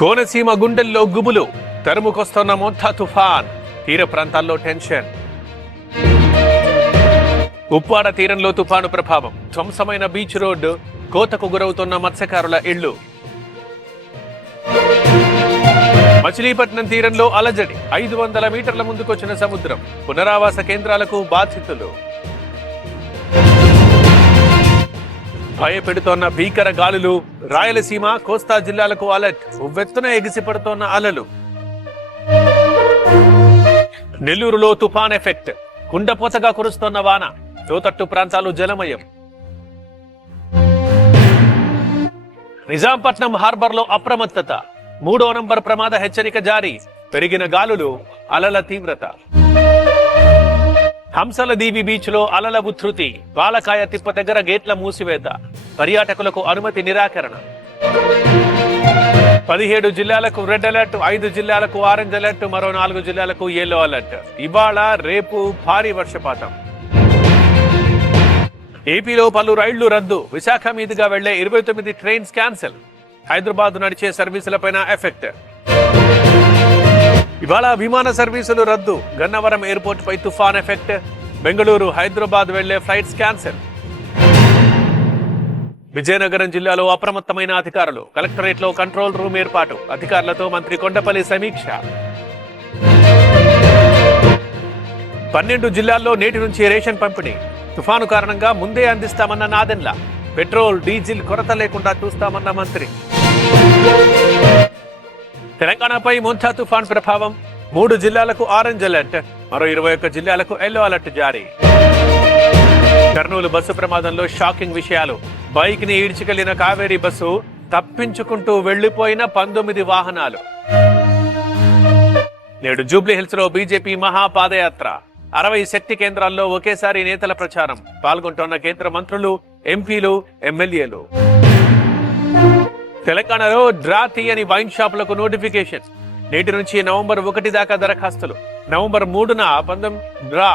కోనసీమ గుండెల్లో గుబులు, తరుముకొస్తున్న మోంతా తుఫాన్, తీర ప్రాంతాల్లో టెన్షన్. ఉప్పాడ తీరంలో తుఫాను ప్రభావం, ధ్వంసమైన బీచ్ రోడ్డు, కోతకు గురవుతున్న మత్స్యకారుల ఇళ్లు. మచిలీపట్నం తీరంలో అలజడి, 500 మీటర్ల ముందుకొచ్చిన సముద్రం, పునరావాస కేంద్రాలకు బాధితులు. భయపెడుతోన్న భీకర గాలులు, రాయలసీమ కోస్తా జిల్లాలకు అలర్ట్, ఉవ్వెత్తున ఎగిసిపడుతోన్న అలలు. నెల్లూరులో తుఫాన్ ఎఫెక్ట్, కుండపోతగా కురుస్తోన్న వాన, లోతట్టు ప్రాంతాలు జలమయం. నిజాంపట్నం హార్బర్లో అప్రమత్తత, 3వ నంబర్ ప్రమాద హెచ్చరిక జారీ, పెరిగిన గాలులు, అలల తీవ్రత. హంసల దీవి బీచ్ లో అలల ఉధృతి, పాలకాయ తిప్ప దగ్గర గేట్ల మూసివేత, పర్యాటకులకు అనుమతి నిరాకరణ. 17 జిల్లాలకు రెడ్ అలర్ట్, 5 జిల్లాలకు ఆరెంజ్ అలర్ట్, మరో 4 జిల్లాలకు యెల్లో అలర్ట్. ఇవాళ రేపు భారీ వర్షపాతం. ఏపీలో పలు రైళ్లు రద్దు, విశాఖ మీదుగా వెళ్లే 29 ట్రైన్స్ క్యాన్సిల్, హైదరాబాద్ నడిచే సర్వీసులపైన ఎఫెక్ట్. ఇవాళ విమాన సర్వీసులు రద్దు, గన్నవరం ఎయిర్పోర్ట్ పై తుఫాన్ ఎఫెక్ట్, బెంగళూరు హైదరాబాద్ వెళ్లే ఫ్లైట్స్ క్యాన్సిల్. విజయనగరం జిల్లాలో అప్రమత్తమైన అధికారులు, కలెక్టరేట్ లో కంట్రోల్ రూమ్ ఏర్పాటు, అధికారులతో మంత్రి కొండపల్లి సమీక్ష. 12 జిల్లాల్లో నేటి నుంచి రేషన్ పంపిణీ, తుఫాను కారణంగా ముందే అందిస్తామన్న నాదెండ్ల, పెట్రోల్ డీజిల్ కొరత లేకుండా చూస్తామన్న మంత్రి. తెలంగాణపై మోంతా తుఫాన్ ప్రభావం, 3 జిల్లాలకు ఆరెంజ్ అలర్ట్, మరో 21 జిల్లాలకు యెల్లో అలర్ట్ జారీ. కర్నూలు బస్సు ప్రమాదంలో షాకింగ్ విషయాలు, బైక్ ని ఈడ్చికెళ్లిన కావేరీ బస్సు, తప్పించుకుంటూ వెళ్లిపోయిన 19 వాహనాలు. నేడు జూబ్లీహిల్స్ లో బీజేపీ మహాపాదయాత్ర, 60 శక్తి కేంద్రాల్లో ఒకేసారి నేతల ప్రచారం, పాల్గొంటున్న కేంద్ర మంత్రులు, ఎంపీలు, ఎమ్మెల్యేలు. తెలంగాణలో డ్రా తీయని వైన్ షాపులకు నోటిఫికేషన్, నేటి నుంచి నవంబర్ 1 దాకా దరఖాస్తులు, నవంబర్ 3న 19 డ్రా.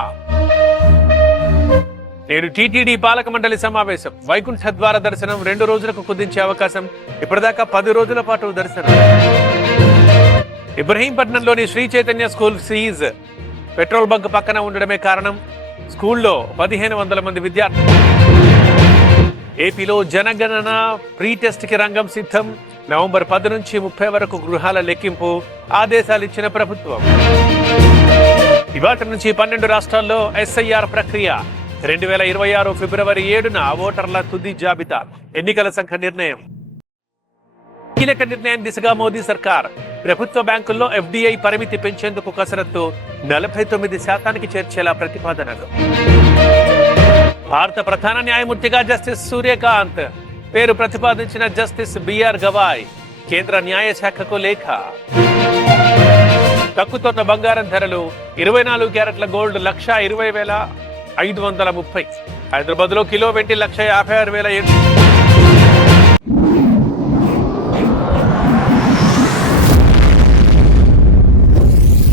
నేడు టీటీడీ పాలక మండలి సమావేశం, వైకుంఠ ద్వార దర్శనం 2 రోజులకు కుదించే అవకాశం, ఇప్పటిదాకా 10 రోజుల పాటు దర్శనం. ఇబ్రహీంపట్నంలోని Shri Chaitanya school seize, petrol bunk పక్కన ఉండడమే కారణం, స్కూల్లో 1500 మంది విద్యార్థులు. ఏపీలో జనగణన ప్రీ టెస్ట్ కి రంగం సిద్ధం, నవంబర్ 10 నుంచి 30 వరకు గృహాల లెక్కింపు, ఆదేశాలు ఇచ్చిన ప్రభుత్వం. ఇవాటి నుంచి 12 రాష్ట్రాల్లో ఎస్ఐఆర్ ప్రక్రియ, 2026 ఫిబ్రవరి 7న ఓటర్ల తుది జాబితా, ఎన్నికల సంఘ నిర్ణయం. కీలక నిర్ణయం దిశగా మోదీ సర్కార్, ప్రభుత్వ బ్యాంకుల్లో ఎఫ్డిఐ పరిమితి పెంచేందుకు కసరత్తు, 49% చేర్చేలా ప్రతిపాదనలు. భారత ప్రధాన న్యాయమూర్తిగా జస్టిస్ సూర్యకాంత్, పేరు ప్రతిపాదించిన జస్టిస్ బిఆర్ గవాయ్, కేంద్ర న్యాయశాఖకు లేఖ. తగ్గుతున్న బంగారం ధరలు, 24 క్యారెట్ల గోల్డ్ 1,20,530, హైదరాబాద్ లో కిలో వెండి 1,56,700.